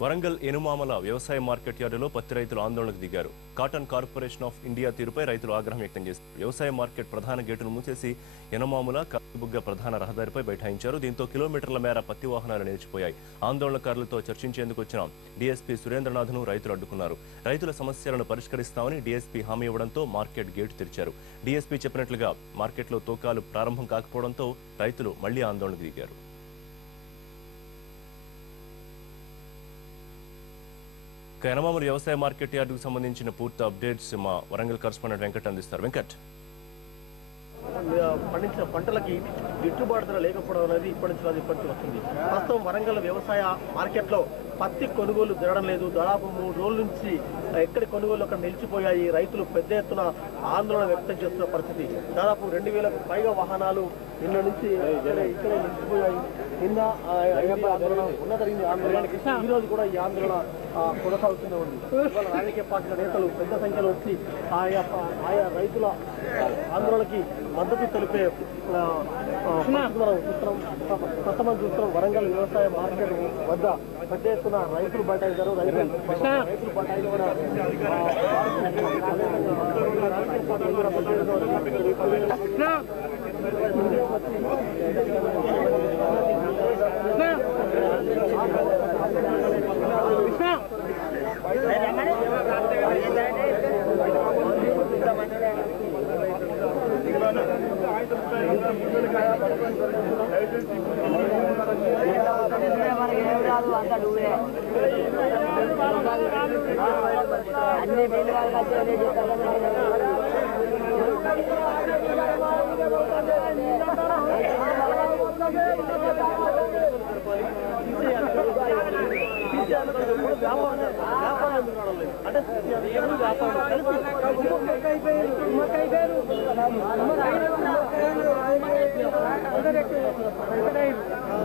వరంగల్ ఎనుమామల వ్యవసాయ మార్కెట్ యార్డులో పత్తి రైతులు ఆందోళనకు దిగారు. కాటన్ కార్పొరేషన్ ఆఫ్ ఇండియా తీరుపై రైతులు ఆగ్రహం వ్యక్తం చేశారు. వ్యవసాయ మార్కెట్ ప్రధాన గేటును మూసేసి ఎనుమామల కాకిబుగ్గ ప్రధాన రహదారిపై బైఠాయించారు. దీంతో కిలోమీటర్ల మేర పత్తి వాహనాలు నిలిచిపోయాయి. ఆందోళనకారులతో చర్చించేందుకు వచ్చిన డీఎస్పీ సురేంద్రనాథ్ను రైతులు అడ్డుకున్నారు. రైతుల సమస్యలను పరిష్కరిస్తామని డీఎస్పీ హామీ ఇవ్వడంతో మార్కెట్ గేటు తెరిచారు. డీఎస్పీ చెప్పినట్లుగా మార్కెట్లో తూకాలు ప్రారంభం కాకపోవడంతో రైతులు మళ్లీ ఆందోళనకు దిగారు. ఎనమామల వ్యవసాయ మార్కెట్ యార్డుకు సంబంధించిన పూర్తి అప్డేట్స్ మా వరంగల్ కరెస్పాండెంట్ వెంకట్ అందిస్తారు. వెంకట్, పండించిన పంటలకి గిట్టుబాటు ధర లేకపోవడం అనేది ఇప్పటి నుంచి వస్తుంది. ప్రస్తుతం వరంగల్ వ్యవసాయ మార్కెట్లో పత్తి కొనుగోలు జరగడం లేదు. దాదాపు 3 రోజుల నుంచి ఎక్కడి కొనుగోలు అక్కడ నిలిచిపోయాయి. రైతులు పెద్ద ఎత్తున ఆందోళన వ్యక్తం చేస్తున్న పరిస్థితి. దాదాపు 2000కు పైగా వాహనాలు నిన్న నుంచి ఇక్కడే నిలిచిపోయాయి. నిన్న జరిగింది ఆందోళన. ఈ రోజు కూడా ఈ ఆందోళన కొనసాగుతూనే ఉంది. ఇవాళ రాజకీయ పార్టీల నేతలు పెద్ద సంఖ్యలో వచ్చి ఆయా రైతుల ఆందోళనకి మద్దతు తెలిపే ప్రస్తుతం చూస్తున్నాం. వరంగల్ వ్యవసాయ మార్కెట్ వద్ద పెద్ద ఎత్తున రైతులు బైఠాయించారు. రైతులు బైఠాయించి కూడా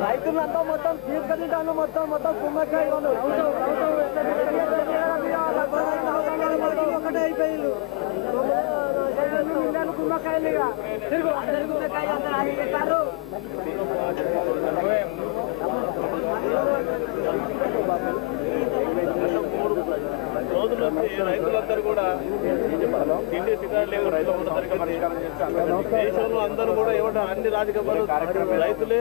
రైతులంతా మొత్తం తీసుకెళ్ళాను. మొత్తం కుమ్మకాయ ఒకటే అయిపోయింది. కుమ్మకాయలు రైతులందరూ కూడా తిండి తినలేవు. దేశంలో అందరూ కూడా ఏమంటారు, అన్ని రాజకీయ రైతులే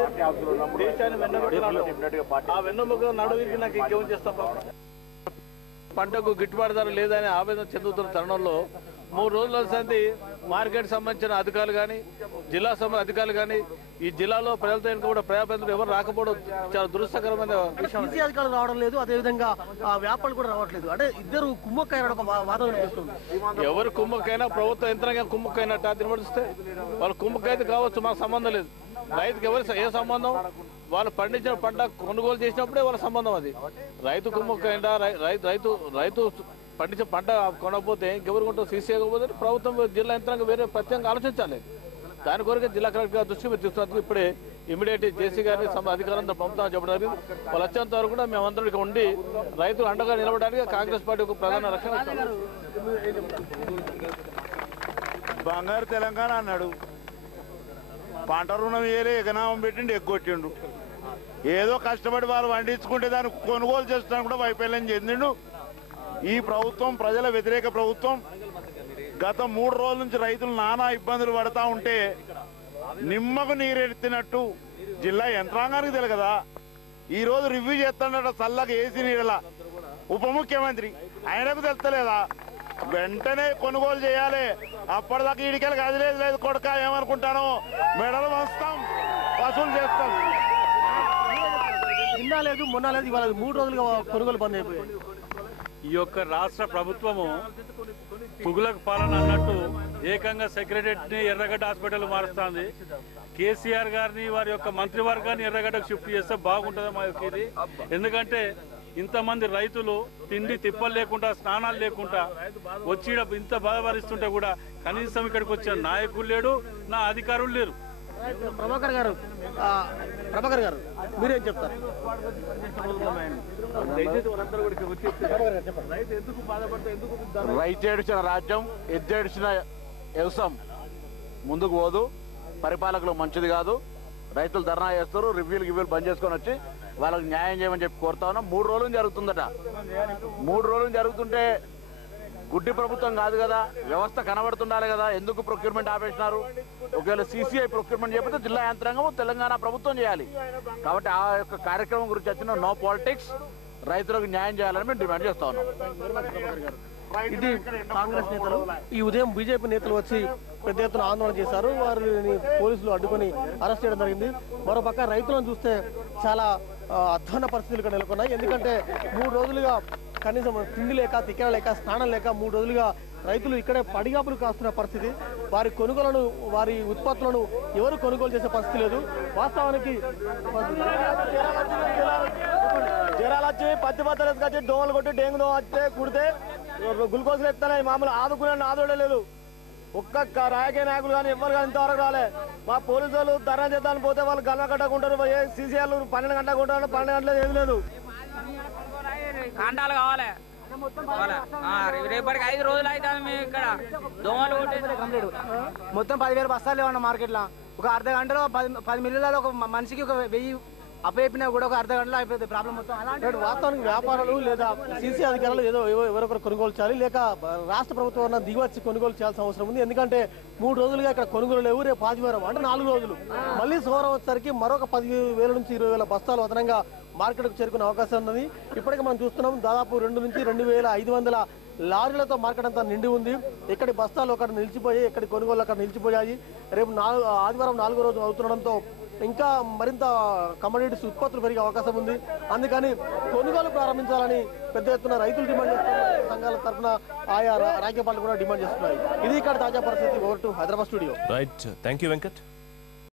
దేశాన్ని వెన్నెముకలు. ఆ వెన్నెముక నడువికి నాకు ఇంకేం చేస్తాం. పంటకు గిట్టుబాటు ధర లేదని ఆవేదన చెందుతున్న తరుణంలో 3 రోజుల సంది మార్కెట్ సంబంధించిన అధికారులు కానీ, జిల్లా సంబంధించిన అధికారులు కానీ, ఈ జిల్లాలో ప్రజలతో కూడా ప్రజాప్రతినిధులు ఎవరు రాకపోవడం చాలా దురదృష్టకరమైన విషయం. అధికారులు రావడం లేదు, అదేవిధంగా వ్యాపారులు కూడా రావట్లేదు. అంటే ఇద్దరు కుమ్మక్కైన వాదన చేస్తుంది. ఎవరు కుమ్మక్కైనా ప్రభుత్వ యంత్రాంగం కుమ్మక్కైనట్టు అది పడిస్తే వాళ్ళు కుమ్మక్కైతే కావచ్చు, మాకు సంబంధం లేదు. రైతుకి ఎవరు ఏ సంబంధం? వాళ్ళు పండించిన పంట కొనుగోలు చేసినప్పుడే వాళ్ళ సంబంధం. అది రైతు కుమ్మక్కైనా రైతు పండించిన పంట కొనకపోతే ఇంకెవరు కొంటారు? తీసేయకపోతే ప్రభుత్వం జిల్లా యంత్రాంగం వేరే ప్రత్యేకంగా ఆలోచించాలి. దాని కొరకే జిల్లా కలెక్టర్ గారి దృష్టి మీరు తీసుకున్నందుకు ఇప్పుడే ఇమీడియట్ జేసీ గారిని అధికారంతో పంపుతామని చెప్పడం జరిగింది. వాళ్ళు వచ్చేంత వరకు కూడా మేమందరం ఇక్కడ ఉండి రైతులు అండగా నిలబడడానికి కాంగ్రెస్ పార్టీ ఒక ప్రధాన రక్షణ. బంగారు తెలంగాణ అన్నాడు, పంట రుణం వేయలే, ఎగనామం పెట్టిండు, ఎగ్గొట్టిండు. ఏదో కష్టపడి వాళ్ళు పండించుకుంటే దాన్ని కొనుగోలు చేస్తాను కూడా వైఫల్యం చెందిండు. ఈ ప్రభుత్వం ప్రజల వ్యతిరేక ప్రభుత్వం. గత 3 రోజుల నుంచి రైతులు నానా ఇబ్బందులు పడతా ఉంటే నిమ్మకు నీరెత్తినట్టు జిల్లా యంత్రాంగానికి తెలియదా? ఈ రోజు రివ్యూ చేస్తాడట చల్లగా ఏసీ నీడలా ఉప ముఖ్యమంత్రి, ఆయనకు తెలుస్తలేదా? వెంటనే కొనుగోలు చేయాలి. అప్పటిదాకా ఈడికెళ్ళకి అది లేదు కొడక ఏమనుకుంటానో మెడలు వంచుతాం, వసూలు చేస్తాం. నిన్న లేదు, మొన్న లేదు, ఇవాళ 3 రోజులుగా కొనుగోలు బంద్ అయిపోయాయి. ఈ యొక్క రాష్ట్ర ప్రభుత్వము పుగులకు పాలన అన్నట్టు ఏకంగా సెక్రటరియట్ ని ఎర్రగడ్డ హాస్పిటల్ మారుస్తుంది. కేసీఆర్ గారిని వారి యొక్క మంత్రివర్గాన్ని ఎర్రగడ్డకు షిఫ్ట్ చేస్తే బాగుంటుంది మా యొక్క ఇది. ఎందుకంటే ఇంతమంది రైతులు తిండి తిప్పలు లేకుండా, స్నానాలు లేకుండా వచ్చి ఇంత బాధపరిస్తుంటే కూడా కనీసం ఇక్కడికి వచ్చిన నాయకులు లేడు, నా అధికారులు లేరు. ప్రభాకర్ గారు మీరేం చెప్తారు? రైతు ఏడిచిన రాజ్యం, ఎద్దేడిచిన వ్యవసాయం ముందుకు పోదు. పరిపాలకులు మంచిది కాదు. రైతులు ధర్నా చేస్తారు, రివ్యూలు బంద్ చేసుకొని వచ్చి వాళ్ళకి న్యాయం చేయమని చెప్పి కోరుతా ఉన్నాం. 3 రోజులు జరుగుతుందట. 3 రోజులు జరుగుతుంటే గుడ్డి ప్రభుత్వం కాదు కదా, వ్యవస్థ కనబడుతుండాలి కదా, ఎందుకు ప్రొక్యూర్మెంట్ ఆపేసినారు? ఒకవేళ సిసిఐ ప్రొక్యూర్మెంట్ చేయకపోతే జిల్లా యంత్రాంగం తెలంగాణ ప్రభుత్వం చేయాలి. కాబట్టి ఆ యొక్క కార్యక్రమం గురించి వచ్చిన నో పాలిటిక్స్, రైతులకు న్యాయం చేయాలని మేము డిమాండ్ చేస్తా ఉన్నాం. ఇది కాంగ్రెస్ నేతలు ఈ ఉదయం బీజేపీ నేతలు వచ్చి పెద్ద ఎత్తున ఆందోళన చేశారు. వారిని పోలీసులు అడ్డుకొని అరెస్ట్ చేయడం జరిగింది. మరోపక్క రైతులను చూస్తే చాలా అధ్వాన పరిస్థితులు ఇక్కడ నెలకొన్నాయి. ఎందుకంటే 3 రోజులుగా కనీసం తిండి లేక, తిక్కన లేక, స్నానం లేక 3 రోజులుగా రైతులు ఇక్కడే పడిగాపులు కాస్తున్న పరిస్థితి. వారి కొనుగోలను, వారి ఉత్పత్తులను ఎవరు కొనుగోలు చేసే పరిస్థితి లేదు. వాస్తవానికి జ్వరాలు వచ్చి, పత్తి బత్తలు వచ్చి, దోమలు కొట్టి, డెంగు దోమ వస్తే కుడితే గ్లూకోజ్లు ఎత్తున్నాయి. మామూలు ఆదుకునే ఆదోడలేదు. ఒక్క రాజకీయ నాయకులు కానీ ఎవరు కానీ ఇంతవరకు రాలే. మా పోలీసు వాళ్ళు ధర్నా చేద్దామని పోతే వాళ్ళు గల్లా కట్టకుంటారు. సీసీఆర్లు 12 గంటలకు ఉంటారు, 12 గంటలకు ఏది లేదు. కాంటాలు కావాలి రేపటికి 5 రోజులు అవుతుంది. మేము ఇక్కడ దోమలు కంప్లీట్ మొత్తం 10,000 బస్తాలు లేవన్న మార్కెట్లో. ఒక అర్ధ గంటలో 10 మిల్లులలో ఒక మనిషికి ఒక 1000 అప్పయినా కూడా ఒక అర్ధ గంటలో అయిపోతుంది ప్రాబ్లం మొత్తం. వాస్తవానికి వ్యాపారులు లేదా సీసీ అధికారులు ఏదో ఎవరొకరు కొనుగోలు చేయాలి, లేక రాష్ట్ర ప్రభుత్వం దిగివచ్చి కొనుగోలు చేయాల్సిన అవసరం ఉంది. ఎందుకంటే 3 రోజులుగా ఇక్కడ కొనుగోలు లేవు. రేపు ఆదివారం అంటే 4 రోజులు, మళ్ళీ సోమవారం వచ్చేసరికి మరొక 10,000 నుంచి 20,000 బస్తాలు అదనంగా మార్కెట్కు చేరుకునే అవకాశం ఉన్నది. ఇప్పటికే మనం చూస్తున్నాం, దాదాపు 2 నుంచి 2,500 లారీలతో మార్కెట్ అంతా నిండి ఉంది. ఇక్కడి బస్తాలు అక్కడ నిలిచిపోయాయి, ఇక్కడి కొనుగోలు అక్కడ నిలిచిపోయాయి. రేపు ఆదివారం 4వ రోజు అవుతుండడంతో ఇంకా మరింత కమోడిటీస్ ఉత్పత్తులు పెరిగే అవకాశం ఉంది. అందుకని కొనుగోలు ప్రారంభించాలని పెద్ద ఎత్తున రైతులు డిమాండ్ చేస్తున్నారు. సంఘాల తరఫున ఆయా రాజకీయ పార్టీలు కూడా డిమాండ్ చేస్తున్నాయి. ఇది ఇక్కడ తాజా పరిస్థితి. Over to Hyderabad studio. Right, thank you Venkat.